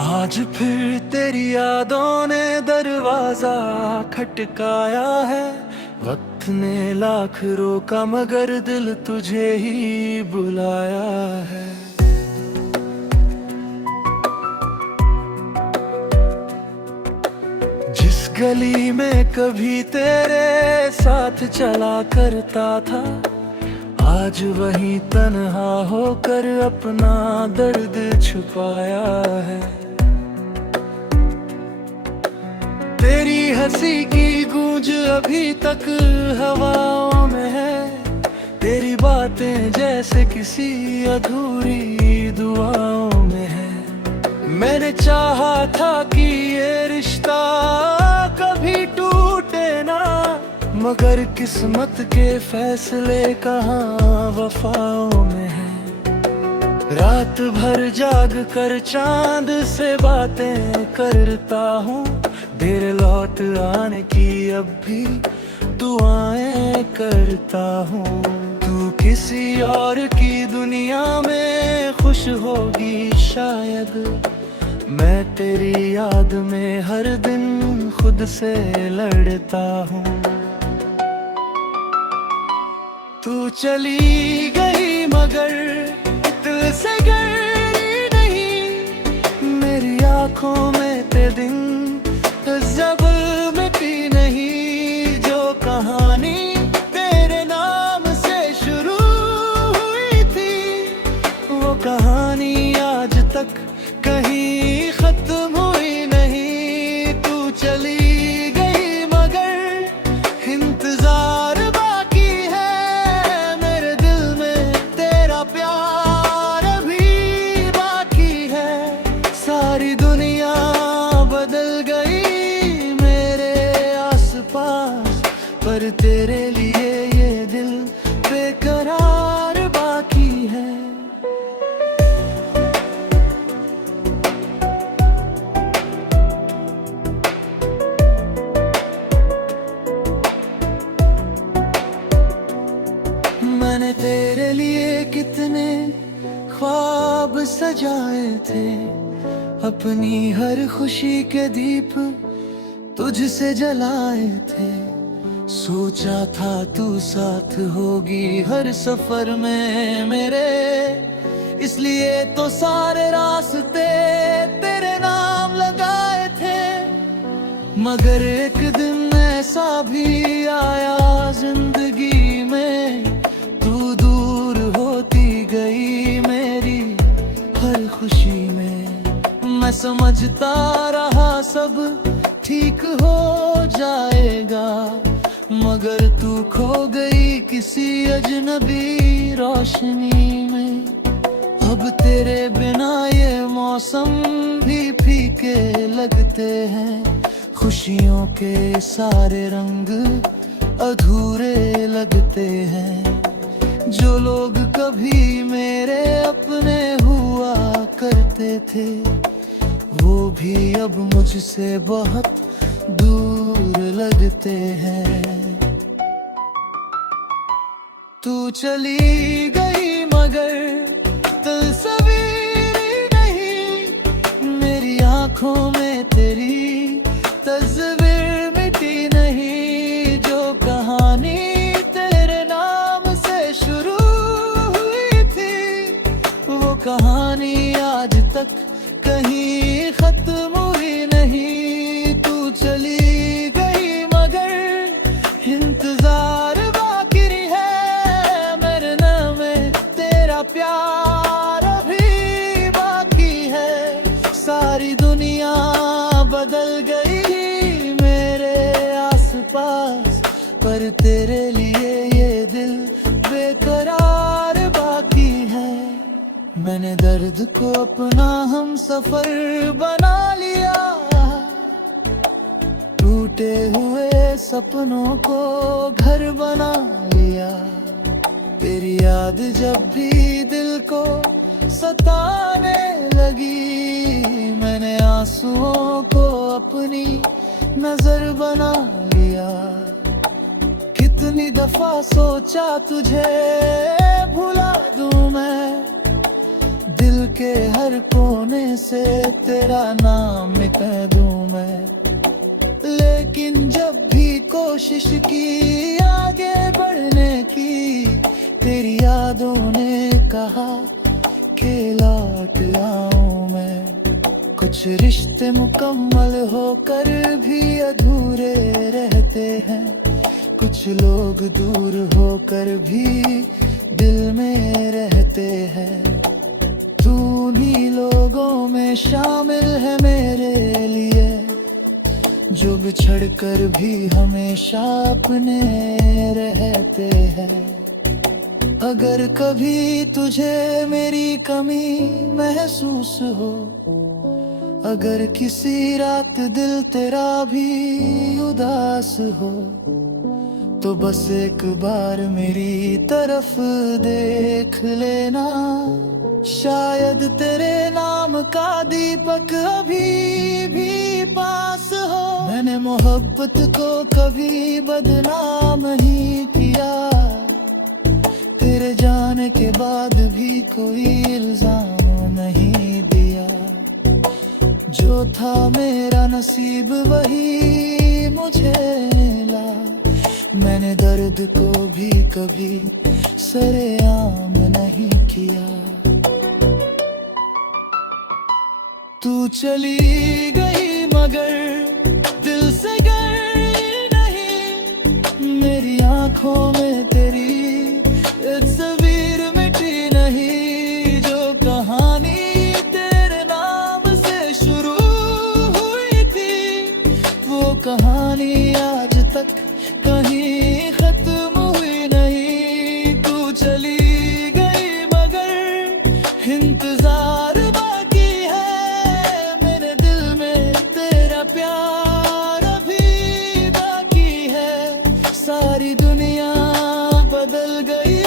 आज फिर तेरी यादों ने दरवाजा खटकाया है। वक्त ने लाख रोका मगर दिल तुझे ही बुलाया है। जिस गली में कभी तेरे साथ चला करता था, आज वहीं तन्हा होकर अपना दर्द छुपाया है। तेरी हंसी की गूंज अभी तक हवाओं में है। तेरी बातें जैसे किसी अधूरी दुआओं में है। मैंने चाहा था कि ये रिश्ता कभी टूटे ना, मगर किस्मत के फैसले कहाँ वफाओं में है। रात भर जाग कर चांद से बातें करता हूँ। देर लौट आने की अब भी दुआएं करता हूँ। तू किसी और की दुनिया में खुश होगी शायद। मैं तेरी याद में हर दिन खुद से लड़ता हूँ। तू चली गई मगर दिल से गई नहीं। मेरी आंखों में ते दिन जब मिटी नहीं। जो कहानी तेरे नाम से शुरू हुई थी, वो कहानी आज तक कहीं खत्म हुई नहीं। तू चली गई मगर इंतजार बाकी है। मेरे दिल में तेरा प्यार अभी बाकी है। सारी दुनिया बदल गई पर तेरे लिए ये दिल बेकरार बाकी है। मैंने तेरे लिए कितने ख्वाब सजाए थे। अपनी हर खुशी के दीप तुझसे जलाए थे। सोचा था तू साथ होगी हर सफर में मेरे, इसलिए तो सारे रास्ते तेरे नाम लगाए थे। मगर एक दिन ऐसा भी आया जिंदगी में, तू दूर होती गई मेरी हर खुशी में। मैं समझता रहा सब ठीक हो जाएगा, मगर तू खो गई किसी अजनबी रोशनी में। अब तेरे बिना ये मौसम भी फीके लगते हैं। खुशियों के सारे रंग अधूरे लगते हैं। जो लोग कभी मेरे अपने हुआ करते थे, वो भी अब मुझसे बहुत दूर लगते हैं। तू चली गई मगर तस्वीर नहीं। मेरी आंखों में तेरी तस्वीर मिटी नहीं। जो कहानी तेरे नाम से शुरू हुई थी, वो कहानी आज तक कहीं खत्म हुई नहीं। तू चली गई मगर इंतजार बाकी है। मेरे नाम में तेरा प्यार अभी बाकी है। सारी दुनिया बदल गई मेरे आसपास, पर तेरे लिए ये दिल बेकरार बाकी है। मैंने दर्द को अपना हम सफर बना लिया। टूटे हुए सपनों को घर बना लिया। तेरी याद जब भी दिल को सताने लगी, मैंने आंसुओं को अपनी नजर बना लिया। कितनी दफा सोचा तुझे भुला दूं मैं, दिल के हर कोने से तेरा नाम मिटा दूं मैं। लेकिन जब भी कोशिश की आगे बढ़ने की, तेरी यादों ने कहा कि लौट आऊं मैं। कुछ रिश्ते मुकम्मल होकर भी अधूरे रहते हैं, कुछ लोग दूर होकर भी दिल में रहते हैं। तू उन्हीं लोगों में शामिल है मेरे लिए, जो बिछड़ कर भी हमेशा अपने रहते हैं। अगर कभी तुझे मेरी कमी महसूस हो, अगर किसी रात दिल तेरा भी उदास हो, तो बस एक बार मेरी तरफ देख लेना। शायद तेरे नाम का दीपक अभी भी पास हो। मैंने मोहब्बत को कभी बदनाम नहीं किया, तेरे जाने के बाद भी कोई इल्जाम नहीं दिया। जो था मेरा नसीब वही मुझे मिला, मैंने दर्द को भी कभी सरेआम नहीं किया। तू चली गई मगर दिल से गई नहीं, मेरी आंखों में तेरी तस्वीर मिटी नहीं। जो कहानी तेरे नाम से शुरू हुई थी, वो कहानी आज तक कहीं खत्म हुई नहीं। तू चली गई मगर इंतजार बाकी है, मेरे दिल में तेरा प्यार अभी बाकी है। सारी दुनिया बदल गई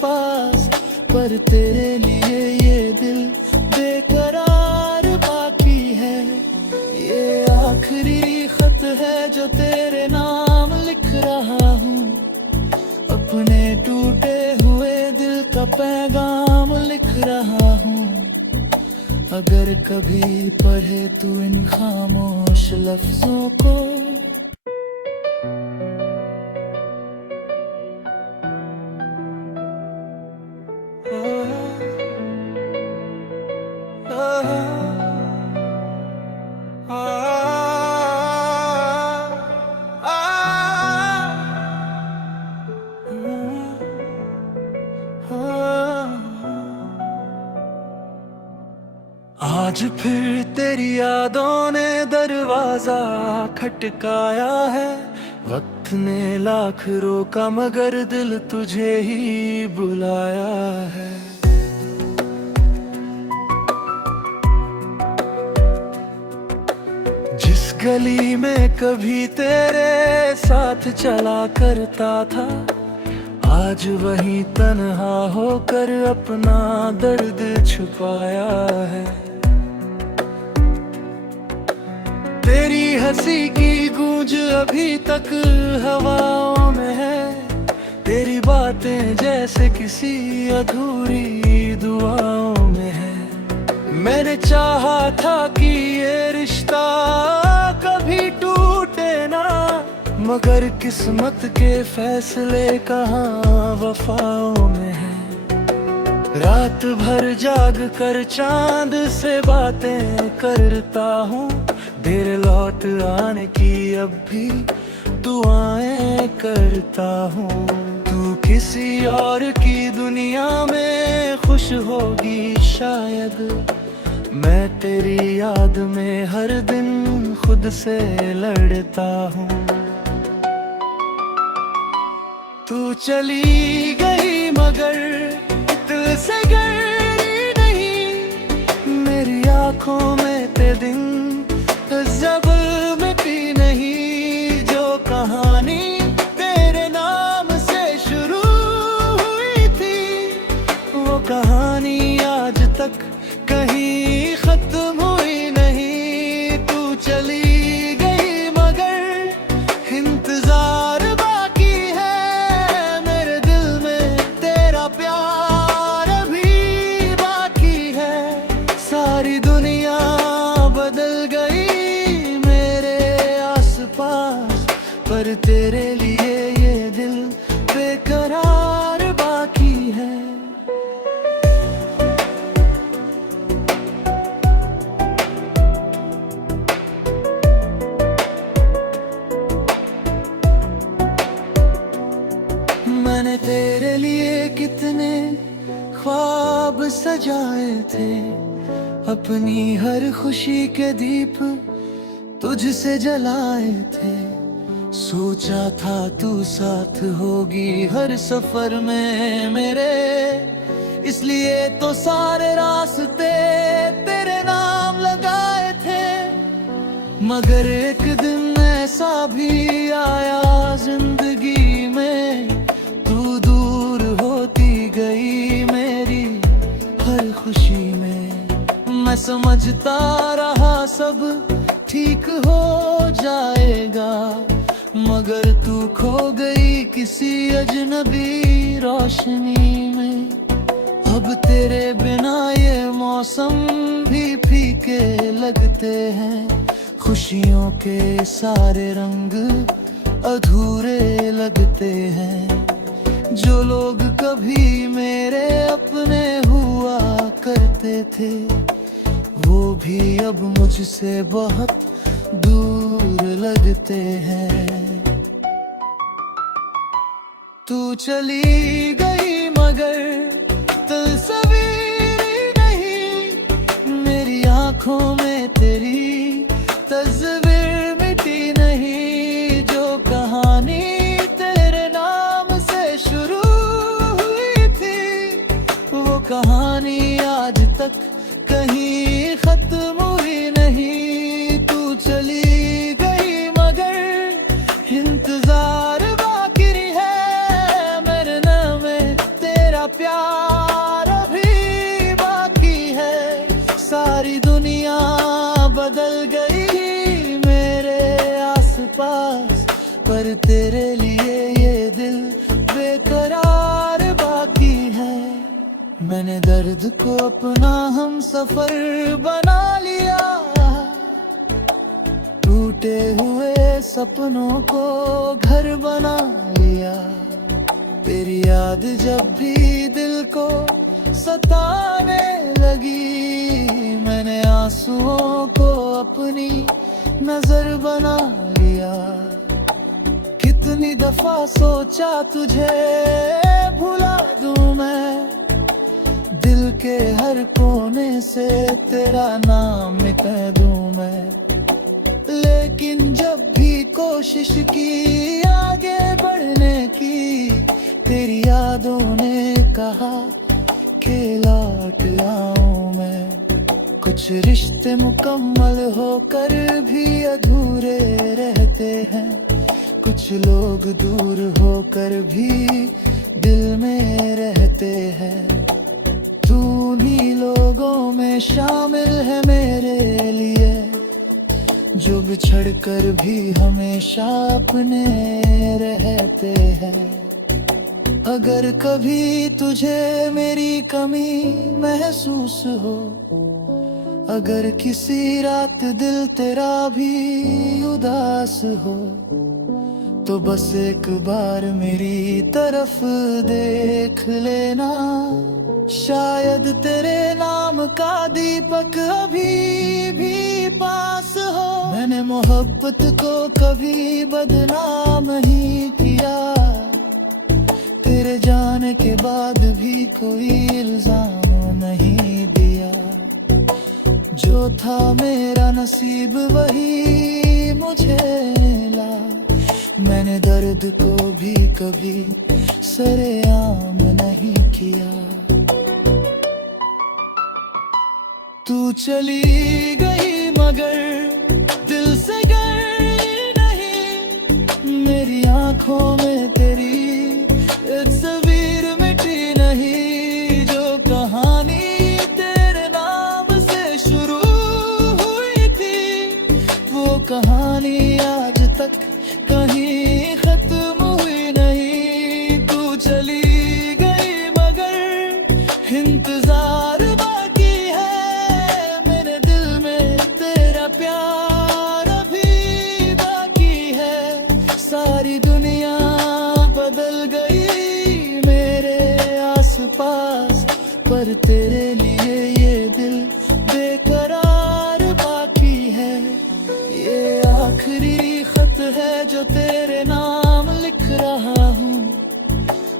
पास, पर तेरे लिए ये दिल बेकरार बाकी है। ये आखिरी खत है जो तेरे नाम लिख रहा हूँ, अपने टूटे हुए दिल का पैगाम लिख रहा हूँ। अगर कभी पढ़े तू इन खामोश लफ्जों को, आज फिर तेरी यादों ने दरवाजा खटकाया है। वक्त ने लाख रोका मगर दिल तुझे ही बुलाया है। जिस गली में कभी तेरे साथ चला करता था, आज वहीं तन्हा होकर अपना दर्द छुपाया है। तेरी हंसी की गूंज अभी तक हवाओं में है, तेरी बातें जैसे किसी अधूरी दुआओं में है। मैंने चाहा था कि ये रिश्ता कभी टूटे ना, मगर किस्मत के फैसले कहाँ वफाओं में है। रात भर जाग कर चांद से बातें करता हूँ, देर लौट आने की अब भी दुआएं करता हूँ। तू किसी और की दुनिया में खुश होगी शायद, मैं तेरी याद में हर दिन खुद से लड़ता हूँ। तू चली गई मगर दिल से गई नहीं, मेरी आंखों में ते दिन जब मिटी नहीं। पास, पर तेरे लिए ये दिल बेकरार बाकी है। मैंने तेरे लिए कितने ख्वाब सजाए थे, अपनी हर खुशी के दीप तुझसे जलाए थे। सोचा था तू साथ होगी हर सफर में मेरे, इसलिए तो सारे रास्ते तेरे नाम लगाए थे। मगर एक दिन ऐसा भी आया जिंदगी में, तू दूर होती गई मेरी हर खुशी में। मैं समझता रहा सब ठीक हो जाएगा, मगर तू खो गई किसी अजनबी रोशनी में। अब तेरे बिना ये मौसम भी फीके लगते हैं, खुशियों के सारे रंग अधूरे लगते हैं। जो लोग कभी मेरे अपने हुआ करते थे, वो भी अब मुझसे बहुत दूर लगते हैं। तू चली गई मगर तस्वीर नहीं, मेरी आंखों में तेरी तस्वीर मिटी नहीं। जो कहानी तेरे नाम से शुरू हुई थी, वो कहानी आज तक कहीं खत्म हुई नहीं। तू चली गई मगर इंतजार बाकी है, मेरे नाम में तेरा प्यार अभी बाकी है। सारी दुनिया बदल गई मेरे आसपास, पर तेरे लिए ये दिल बेकरार बाकी है। मैंने दर्द को अपना हम सफर बना लिया, टूटे हुए सपनों को घर बना लिया। तेरी याद जब भी दिल को सताने लगी, मैंने आंसुओं को अपनी नजर बना लिया। कितनी दफा सोचा तुझे भुला दूं मैं, दिल के हर कोने से तेरा नाम मिटा दूं मैं। लेकिन जब भी कोशिश की आगे बढ़ने की, तेरी यादों ने कहा कि लौट आऊं मैं। कुछ रिश्ते मुकम्मल होकर भी अधूरे रहते हैं, कुछ लोग दूर होकर भी दिल में रहते हैं। तू उन्हीं लोगों में शामिल है मेरे लिए, जो बिछड़ कर भी हमेशा अपने रहते हैं। अगर कभी तुझे मेरी कमी महसूस हो, अगर किसी रात दिल तेरा भी उदास हो, तो बस एक बार मेरी तरफ देख लेना। शायद तेरे नाम का दीपक अभी भी पास हो। मैंने मोहब्बत को कभी बदनाम नहीं किया, तेरे जाने के बाद भी कोई इल्जाम नहीं दिया। जो था मेरा नसीब वही मुझे मिला, मैंने दर्द को भी कभी सरेआम नहीं किया। तू चली गई मगर दिल से गई नहीं, मेरी आंखों में तेरी एक तस्वीर मिटी नहीं। जो कहानी तेरे नाम से शुरू हुई थी, वो कहानी आज तक कहीं खत्म हुई नहीं। तू चली गई मगर इंतजार बाकी है, मेरे दिल में तेरा प्यार अभी बाकी है। पर तेरे लिए ये दिल बेकरार बाकी है। ये आखिरी खत है जो तेरे नाम लिख रहा हूँ,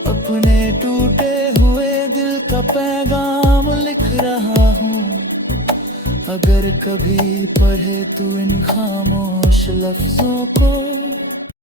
अपने टूटे हुए दिल का पैगाम लिख रहा हूँ। अगर कभी पढ़े तू इन खामोश लफ्जों को